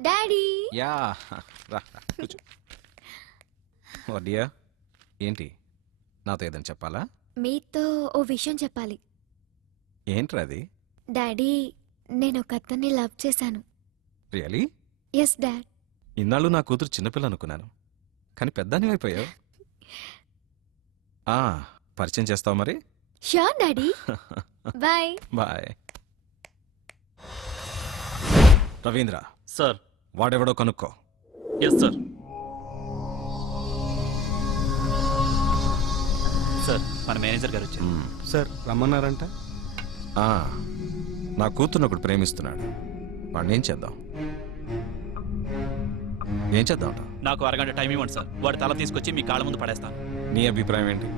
Daddy yeah రా కూర్చో. ఓ dear, ఏంటి నాతో ఏదని చెప్పాలా? మీతో ఓ విషయం చెప్పాలి. ఏంట్రా అది? డాడీ, నేను ఒక అతన్ని లవ్ చేశాను. రియలీ? Yes dad. ఇన్నాళ్ళు నా కూతురు చిన్నపిల్ల అనుకున్నాను, కానీ పెద్దాని అయిపోయావు. పరిచయం చేస్తావు మరి? Sure daddy. Bye bye. Ravindra sir. వాడెవడో కనుక్కో. Yes sir. సార్, మన మేనేజర్ గారు వచ్చారు. సార్ రమ్మన్నారంట. నా కూతురు ఒకడు ప్రేమిస్తున్నాడు. వాడిని ఏం చేద్దాం? ఏం చేద్దాం? నాకు అరగంట టైం ఇవ్వండి సార్. వాడి తల తీసుకొచ్చి మీ కాళ్ళ ముందు పడేస్తాను. నీ అభిప్రాయం ఏంటి?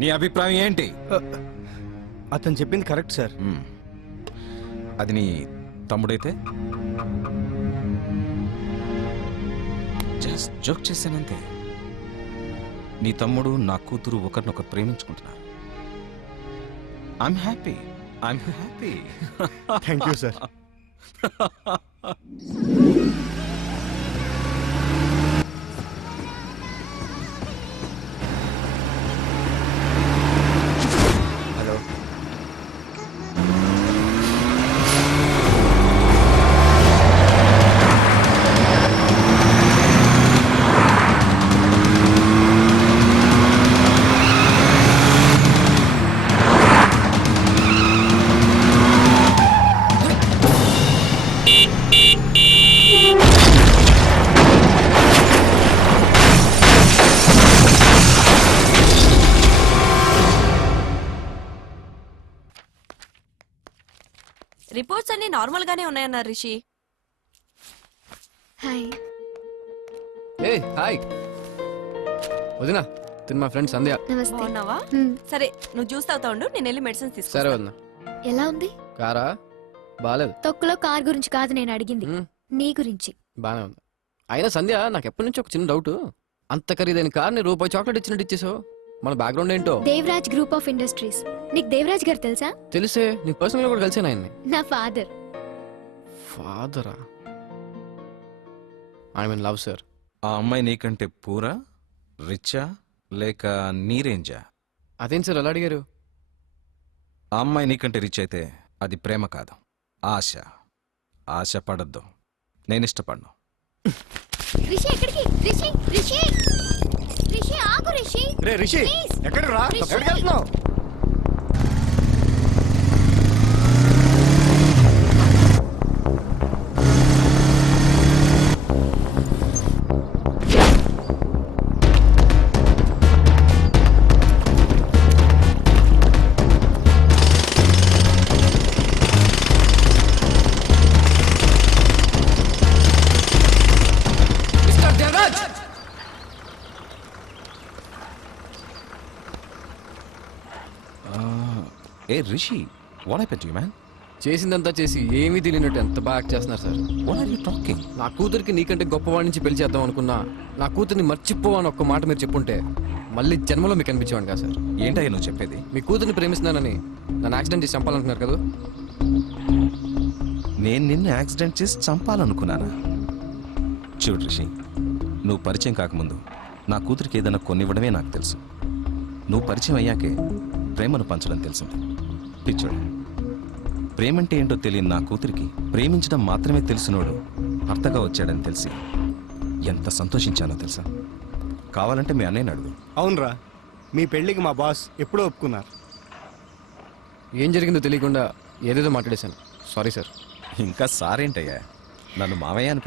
నీ అభిప్రాయం ఏంటి? అతను చెప్పింది కరెక్ట్ సార్. అది నీ తమ్ముడైతే జస్ట్ జోక్ చేశానంతే. నీ తమ్ముడు నా కూతురు ఒకరినొకరు ప్రేమించుకుంటున్నారు. I'm happy. Thank you sir. Hello. Reports అన్ని నార్మల్ గానే ఉన్నాయన్నారు రిషి. హాయ్. ఏ హాయ్ వదినా, తిన్న మా ఫ్రెండ్ సంధ్య. నమస్తే. బాగున్నావా? సరే, నువ్వు జ్యూస్ తాగుతా ఉండు, నేను వెళ్ళి మెడిసిన్స్ సరే తీసుకుంటా. వదినా. ఎలా ఉంది? కారా బాలేదు. తొక్కులో కార్ గురించి కాదు నేను అడిగింది, నీ గురించి. బానే ఉంది. అయినా సంధ్య, నాకు ఎప్పటి నుంచి ఒక చిన్న డౌట్. అంత ఖరీదైన కార్ని రూపాయి చాక్లెట్ ఇచ్చినట్టు ఇచ్చేసావు. మన బ్యాక్గ్రౌండ్ ఏంటో? Devaraj group of industries. నీకు దేవరాజ్ గారు తెలుసా? తెలిసే, నీకు పర్సనల్ కూడా కలిసాను ఆయన్ని. నా ఫాదర్. ఫాదరా? I mean love sir. ఆ అమ్మాయి నీకంటే పూరా, రిచ్చా లేక నీరేంజా? అదేం సార్ అలా అడిగారు? ఆ అమ్మాయి నీకంటే రిచ్ అయితే అది ప్రేమ కాదు, ఆశ. ఆశ పడద్దు, నేను ఇష్టపడను. రిషి ఎక్కడికి? రిషి రిషి రిషి ఆగు రిషి. రే రిషి, Please. ఎక్కడికి రా? రిషి. ఎక్కడికి వెళ్తున్నావు? మిస్టర్ దేవరాజ్! ఏ Rishi, what happened to you man? చేసిందంతా చేసి ఏమీ తెలియనట్టు ఎంత బాగా యాక్ట్ చేస్తున్నారు sir. What are you talking? నా కూతురికి నీకంటే గొప్పవాడి నుంచి పెళ్లి చేద్దాం అనుకున్నా. నా కూతుర్ని మర్చిపో అని ఒక్క మాట మీరు చెప్పుంటే మళ్ళీ జన్మలో మీకు అనిపించేవాడు కదా సార్. ఏంటయ్యా నువ్వు చెప్పేది? మీ కూతుర్ని ప్రేమిస్తున్నానని నన్ను యాక్సిడెంట్ చేసి చంపాలనుకున్నారు కదా. నేను నిన్ను యాక్సిడెంట్ చేసి చంపాలనుకున్నానా? చూడు రిషి, నువ్వు పరిచయం కాకముందు నా కూతురికి ఏదైనా కొనివ్వడమే నాకు తెలుసు. నువ్వు పరిచయం అయ్యాకే ప్రేమను పంచడం తెలిసింది. పిచ్చోడు, ప్రేమంటే ఏంటో తెలియని నా కూతురికి ప్రేమించడం మాత్రమే తెలిసినోడు భర్తగా వచ్చాడని తెలిసి ఎంత సంతోషించానో తెలుసా? కావాలంటే మీ అన్నయ్యని అడుగు. అవునరా, మీ పెళ్ళికి మా బాస్ ఎప్పుడో ఒప్పుకున్నారు. ఏం జరిగిందో తెలియకుండా ఏదేదో మాట్లాడేశాను. Sorry sir. ఇంకా సారేంటయ్యా, నన్ను మావయ్య అని